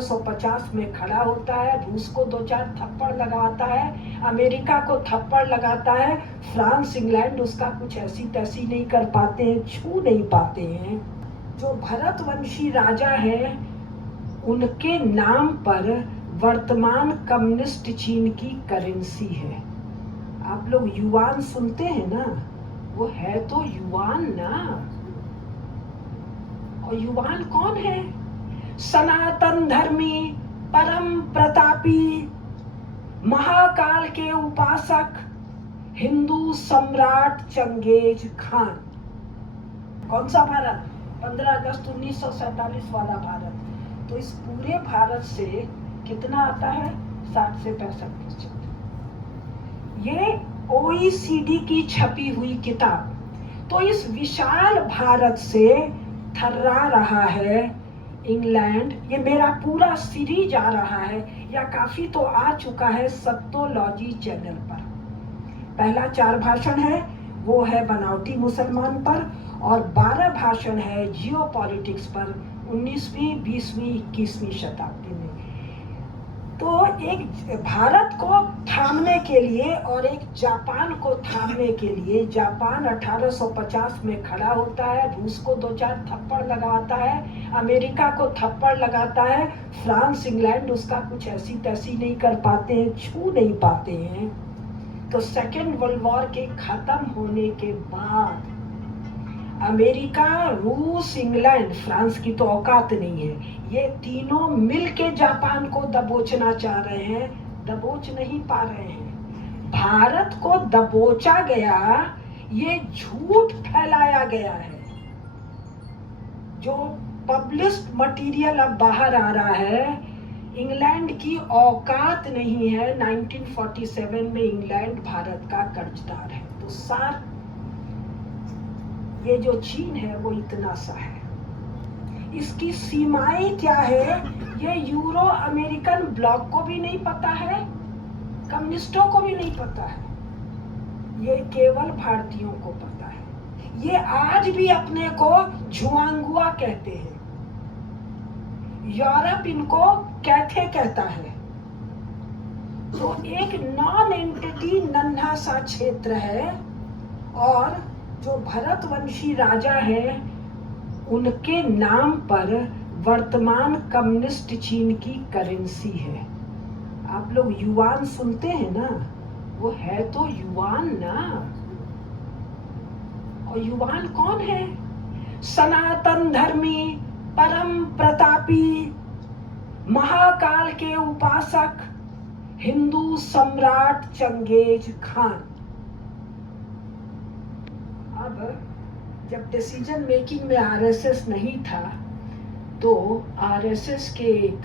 1850 में खड़ा होता है, रूस को 2-4 थप्पड़ लगाता है, अमेरिका को थप्पड़ लगाता है, फ्रांस इंग्लैंड उसका कुछ ऐसी तैसी नहीं कर पाते हैं, छू नहीं पाते हैं। जो भरतवंशी राजा है उनके नाम पर वर्तमान कम्युनिस्ट चीन की करेंसी है। आप लोग युआन सुनते हैं ना, वो है तो युआन ना। और युआन कौन है? सनातन धर्मी, परम प्रतापी, महाकाल के उपासक हिंदू सम्राट चंगेज खान। कौन सा भारत? 15 अगस्त 1947 वाला भारत। तो इस पूरे भारत से कितना आता है? 60 से 65%। ये OECD की छपी हुई किताब। तो इस विशाल भारत से थर्रा रहा है इंग्लैंड। ये मेरा पूरा सीरीज आ रहा है, या काफी तो आ चुका है सत्तोलॉजी चैनल पर। पहला 4 भाषण है, वो है बनावटी मुसलमान पर, और 12 भाषण है जियोपॉलिटिक्स पर 19वीं, 20वीं, 21वीं शताब्दी में। तो एक भारत को थामने के लिए और एक जापान को थामने के लिए, जापान 1850 में खड़ा होता है, रूस को 2-4 थप्पड़ लगाता है, अमेरिका को थप्पड़ लगाता है, फ्रांस इंग्लैंड उसका कुछ ऐसी तैसी नहीं कर पाते हैं, छू नहीं पाते हैं। तो सेकेंड वर्ल्ड वॉर के खत्म होने के बाद अमेरिका, रूस, इंग्लैंड, फ्रांस की तो औकात नहीं है, ये तीनों मिलके जापान को दबोचना चाह रहे हैं, दबोच नहीं पा रहे हैं। भारत को दबोचा गया, ये झूठ फैलाया गया है। जो पब्लिश्ड मटेरियल अब बाहर आ रहा है, इंग्लैंड की औकात नहीं है। 1947 में इंग्लैंड भारत का कर्जदार है। तो सार ये जो चीन है वो इतना सा है। इसकी सीमाएं क्या है ये यूरो अमेरिकन ब्लॉक को भी नहीं पता है, कम्युनिस्टों को भी नहीं पता है, ये केवल भारतीयों को पता है। ये आज भी अपने को झुआंगुआ कहते हैं, यूरोप इनको कैथे कहता है। तो एक नॉन एंटिटी नन्हा सा क्षेत्र है, और जो भरतवंशी राजा है उनके नाम पर वर्तमान कम्युनिस्ट चीन की करेंसी है। आप लोग युआन सुनते हैं ना, वो है तो युआन ना। और युआन कौन है? सनातन धर्मी, परम प्रतापी, महाकाल के उपासक हिंदू सम्राट चंगेज खान। अब जब डिसीजन मेकिंग में आरएसएस नहीं था, तो आरएसएस के एक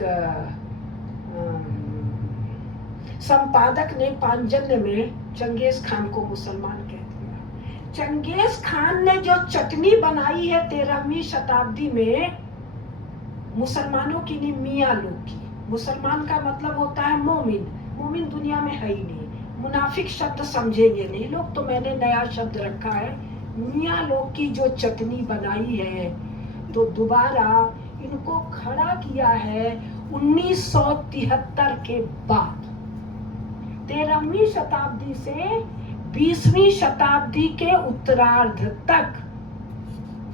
संपादक ने पांचजन्य में चंगेज खान को मुसलमान कह दिया। चंगेज खान ने जो चटनी बनाई है 13वीं शताब्दी में मुसलमानों की नहीं, मियाँ लोग की। मुसलमान का मतलब होता है मोमिन। मोमिन दुनिया में है ही नहीं, मुनाफिक शब्द समझेंगे नहीं लोग, तो मैंने नया शब्द रखा है। मियाँ लोग की जो चटनी बनाई है, तो दोबारा इनको खड़ा किया है 1973 के बाद। 13वीं शताब्दी से 20वीं शताब्दी के उत्तरार्ध तक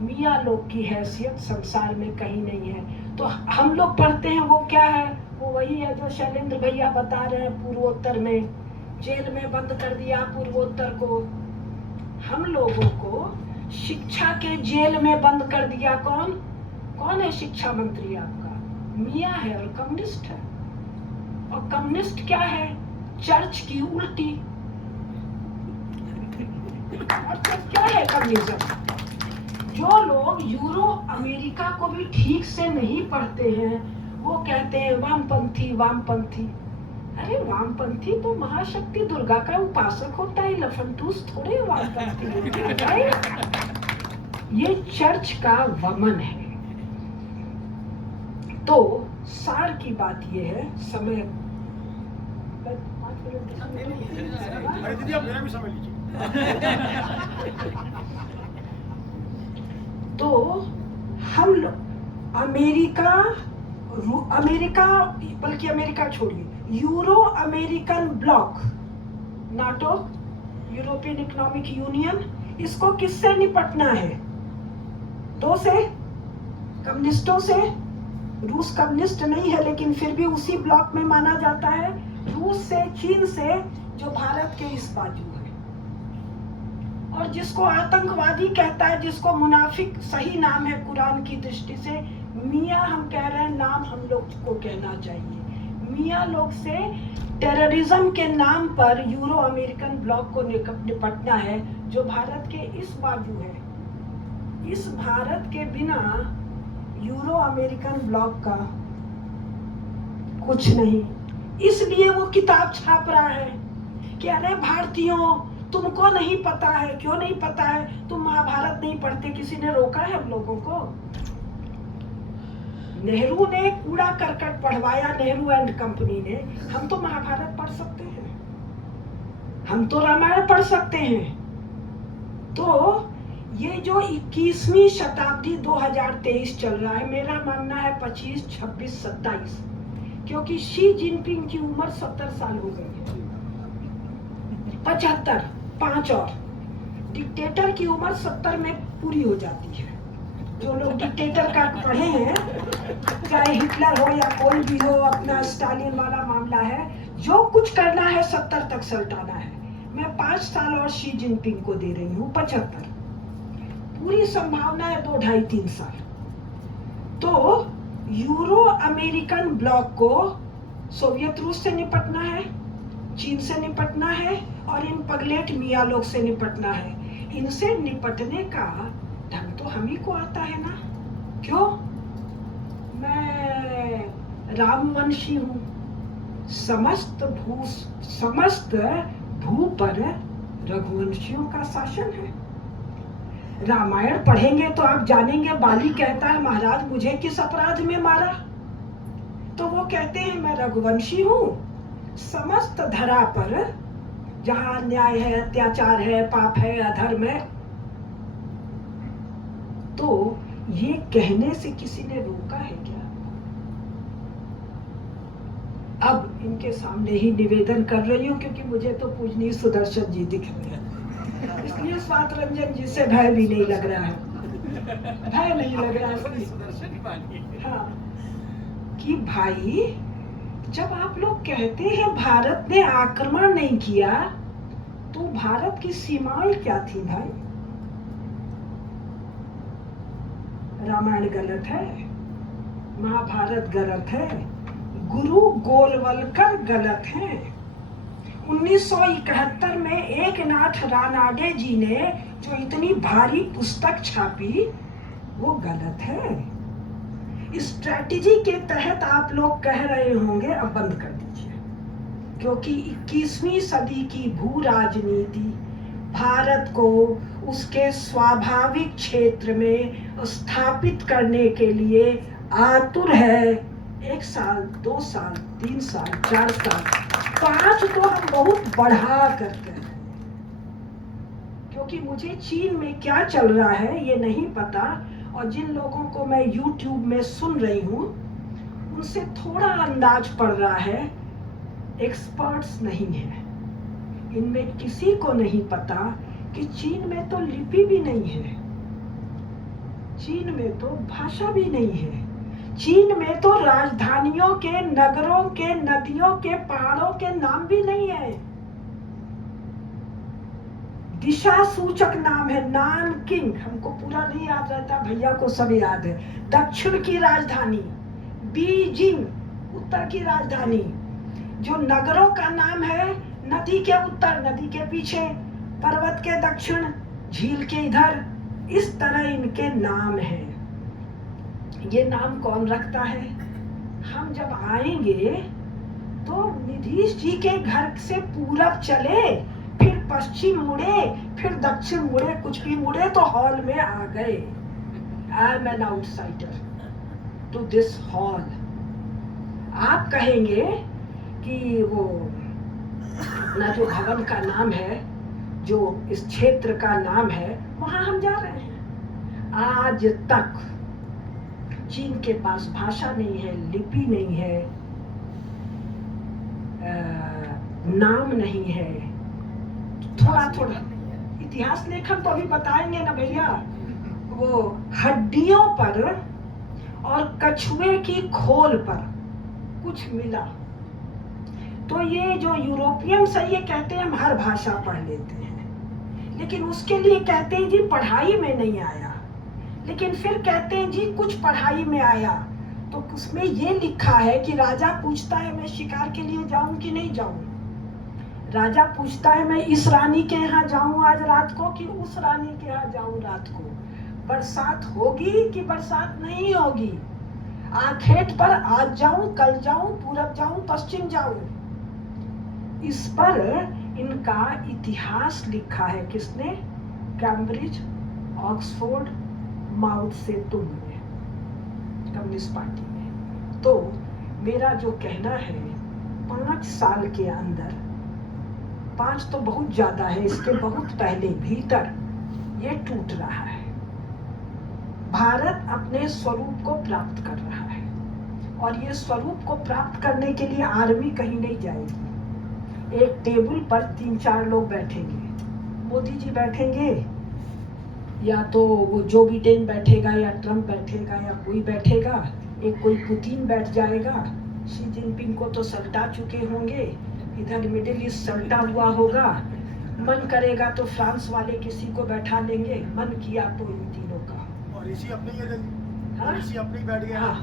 मियाँ लोग की हैसियत संसार में कहीं नहीं है। तो हम लोग पढ़ते हैं वो क्या है, वो वही है जो शैलेंद्र भैया बता रहे हैं। पूर्वोत्तर में जेल में बंद कर दिया पूर्वोत्तर को, हम लोगों को शिक्षा के जेल में बंद कर दिया। कौन कौन है शिक्षा मंत्री आपका? मियाँ है और कम्युनिस्ट है। और कम्युनिस्ट क्या है? चर्च की उल्टी। और क्या है कम्युनिज्म? जो लोग यूरो अमेरिका को भी ठीक से नहीं पढ़ते हैं, वो कहते हैं वामपंथी वामपंथी। अरे वामपंथी तो महाशक्ति दुर्गा का उपासक होता है, लफंटूस थोड़े वामपंथी होते हैं। ये चर्च का वमन है। तो सार की बात ये है, समय दीदी आप मेरा भी समय लीजिए। तो हम लोग अमेरिका अमेरिका, बल्कि अमेरिका छोड़िए, euro American block, NATO, European economic union, इसको किससे निपटना है? दो से, कम्युनिस्टों से। रूस कम्युनिस्ट नहीं है लेकिन फिर भी उसी ब्लॉक में माना जाता है। रूस से, चीन से, जो भारत के इस बाजू है, और जिसको आतंकवादी कहता है, जिसको मुनाफिक सही नाम है कुरान की दृष्टि से, मियाँ हम कह रहे हैं, नाम हम लोग को कहना चाहिए। मियाँ लोग से टेररिज्म के नाम पर यूरो अमेरिकन ब्लॉक को निपटना है, जो भारत के इस बाजू है। इस भारत के बिना यूरो अमेरिकन ब्लॉक का कुछ नहीं। इसलिए वो किताब छाप रहा है कि अरे भारतीयों, तुमको नहीं पता है। क्यों नहीं पता है? तुम महाभारत नहीं पढ़ते। किसी ने रोका है हम लोगों को? नेहरू ने कूड़ा करकट पढ़वाया, नेहरू एंड कंपनी ने। हम तो महाभारत पढ़ सकते हैं, हम तो रामायण पढ़ सकते हैं। तो ये जो 21वीं शताब्दी 2023 चल रहा है, मेरा मानना है 25, 26, 27, क्योंकि शी जिनपिंग की उम्र 70 साल हो गई है, 75, 5 और। डिक्टेटर की उम्र 70 में पूरी हो जाती है। जो लोग डिक्टेटर का पढ़े हैं, चाहे हिटलर हो या कोई भी हो, अपना स्टालिन वाला मामला है, जो कुछ करना है 70 तक सल्टाना है। मैं 5 साल और शी जिनपिंग को दे रही हूँ 75। पूरी संभावना है 2, 2.5, 3 साल। तो यूरो अमेरिकन ब्लॉक को सोवियत रूस से निपटना है, चीन से निपटना है, और इन पगलेट मियाँ लोग से निपटना है। इनसे निपटने का ढंग तो हम ही को आता है ना। क्यों? मैं रामवंशी हूँ। समस्त भू पर रघुवंशियों का शासन है। रामायण पढ़ेंगे तो आप जानेंगे, बाली कहता है महाराज मुझे किस अपराध में मारा? तो वो कहते हैं मैं रघुवंशी हूँ। समस्त धरा पर जहाँ अन्याय है, अत्याचार है, पाप है, अधर्म है, तो ये कहने से किसी ने रोका है क्या? अब इनके सामने ही निवेदन कर रही हूँ, क्योंकि मुझे तो पूजनीय सुदर्शन जी दिख रहे हैं, इसलिए स्वात रंजन जी से भय भी नहीं लग रहा है। भय नहीं लग रहा है। हाँ, कि भाई जब आप लोग कहते हैं भारत ने आक्रमण नहीं किया, तो भारत की सीमाएं क्या थी भाई? रामायण गलत है, महाभारत गलत है, गुरु गोलवलकर गलत है। 1971 में एकनाथ रानाडे जी ने जो इतनी भारी पुस्तक छापी, वो गलत है। स्ट्रैटेजी के तहत आप लोग कह रहे होंगे, अब बंद कर दीजिए, क्योंकि 21वीं सदी की भू राजनीति भारत को उसके स्वाभाविक क्षेत्र में स्थापित करने के लिए आतुर है। 1 साल, 2 साल, 3 साल, 4 साल, 5 तो हम बहुत बढ़ा करके हैं, क्योंकि मुझे चीन में क्या चल रहा है ये नहीं पता, और जिन लोगों को मैं YouTube में सुन रही हूँ उनसे थोड़ा अंदाज पड़ रहा है। एक्सपर्ट्स नहीं है, इनमें किसी को नहीं पता कि चीन में तो लिपि भी नहीं है, चीन में तो भाषा भी नहीं है, चीन में तो राजधानियों के, नगरों के, नदियों के, पहाड़ों के नाम भी नहीं है। दिशा सूचक नाम है नानकिंग, हमको पूरा नहीं याद रहता, भैया को सब याद है। दक्षिण की राजधानी बीजिंग, उत्तर की राजधानी। जो नगरों का नाम है, नदी के उत्तर, नदी के पीछे, पर्वत के दक्षिण, झील के इधर, इस तरह इनके नाम हैं। ये नाम कौन रखता है? हम जब आएंगे तो नीतीश जी के घर से पूरब चले, फिर पश्चिम मुड़े, फिर दक्षिण मुड़े, कुछ भी मुड़े तो हॉल में आ गए। I am an outsider to this hall. आप कहेंगे कि वो ना, जो भवन का नाम है, जो इस क्षेत्र का नाम है, वहां हम जा रहे हैं। आज तक चीन के पास भाषा नहीं है, लिपि नहीं है, नाम नहीं है, थोड़ा थोड़ा इतिहास लेखन तो अभी बताएंगे ना भैया। वो हड्डियों पर और कछुए की खोल पर कुछ मिला। तो ये जो यूरोपियंस है ये कहते हैं हम हर भाषा पढ़ लेते हैं, लेकिन उसके लिए कहते हैं जी पढ़ाई में नहीं आया। लेकिन फिर कहते हैं जी कुछ पढ़ाई में आया, तो उसमें ये लिखा है कि राजा पूछता है मैं शिकार के लिए जाऊं कि नहीं जाऊं। राजा पूछता है मैं इस रानी के यहाँ जाऊं आज रात को कि उस रानी के यहाँ जाऊं रात को। बरसात होगी कि बरसात नहीं होगी। आखेट पर आज जाऊं, कल जाऊं, पूरब जाऊं, पश्चिम जाऊं। इस पर इनका इतिहास लिखा है किसने? कैम्ब्रिज, ऑक्सफोर्ड, माओ से तुंग में, कम्युनिस्ट पार्टी में। तो मेरा जो कहना है 5 साल के अंदर, 5 तो बहुत ज्यादा है, इसके बहुत पहले भीतर ये टूट रहा है। भारत अपने स्वरूप को प्राप्त कर रहा है, और ये स्वरूप को प्राप्त करने के लिए आर्मी कहीं नहीं जाएगी। एक टेबल पर 3-4 लोग बैठेंगे, मोदी जी बैठेंगे, या तो वो जो बिडेन बैठेगा, या ट्रम्प बैठेगा, या कोई बैठेगा, एक कोई पुतिन बैठ जाएगा। शी जिनपिंग को तो सल्टा चुके होंगे, इधर मिडिल ईस्ट सल्टा हुआ होगा। मन करेगा तो फ्रांस वाले किसी को बैठा लेंगे, मन किया तो इन तीनों का। और इसी अपने ही हाँ? इसी अपने ही बैठ गया। हाँ।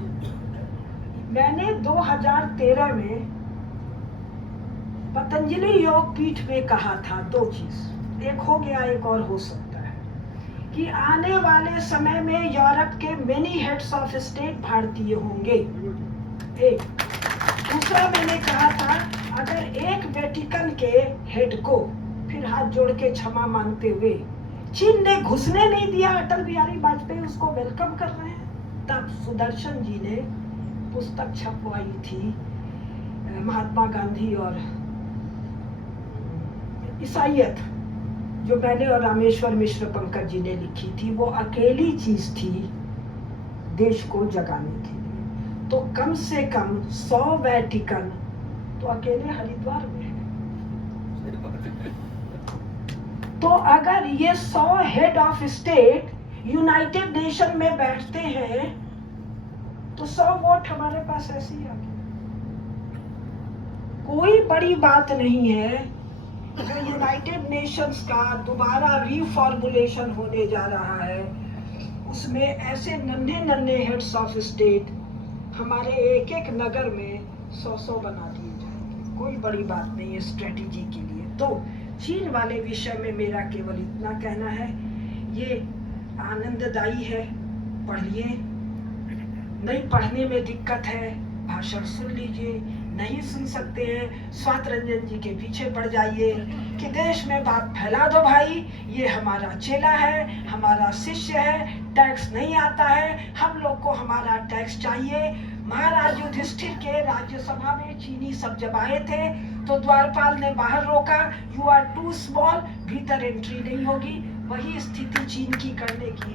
मैंने 2013 में पतंजलि योग पीठ में कहा था 2 चीज, एक हो गया, एक और हो सकता है, कि आने वाले समय में यूरोप के मेनी हेड्स ऑफ स्टेट भारतीय होंगे। एक दूसरा मैंने कहा था अगर एक वेटिकन के हेड को, फिर हाथ जोड़ के क्षमा मांगते हुए, चीन ने घुसने नहीं दिया, अटल बिहारी वाजपेयी उसको वेलकम कर रहे हैं, तब सुदर्शन जी ने पुस्तक छपवाई थी महात्मा गांधी और ईसाइयत, जो मैंने और रामेश्वर मिश्र पंकज जी ने लिखी थी। वो अकेली चीज थी देश को जगाने के लिए। तो कम से कम 100 वेटिकन तो अकेले हरिद्वार में है। तो अगर ये 100 head of state United nation में बैठते हैं तो 100 वोट हमारे पास ऐसे ही आ गए। कोई बड़ी बात नहीं है। जो यूनाइटेड नेशंस का दोबारा रीफॉर्मुलेशन होने जा रहा है, उसमें ऐसे नन्हे नन्हे हेड्स ऑफ स्टेट हमारे एक एक नगर में 100 बना दिए जाएंगे। कोई बड़ी बात नहीं है स्ट्रेटेजी के लिए। तो चीन वाले विषय में मेरा केवल इतना कहना है, ये आनंददायी है, पढ़िए। नहीं पढ़ने में दिक्कत है, भाषण सुन लीजिए। नहीं सुन सकते हैं, स्वात रंजन जी के पीछे पड़ जाइए कि देश में बात फैला दो भाई, ये हमारा चेला है, हमारा शिष्य है, टैक्स नहीं आता है, हम लोग को हमारा टैक्स चाहिए। महाराज युधिष्ठिर के राज्यसभा में चीनी सब जब आए थे तो द्वारपाल ने बाहर रोका, यू आर टू स्मॉल, भीतर एंट्री नहीं होगी। वही स्थिति चीन की करने की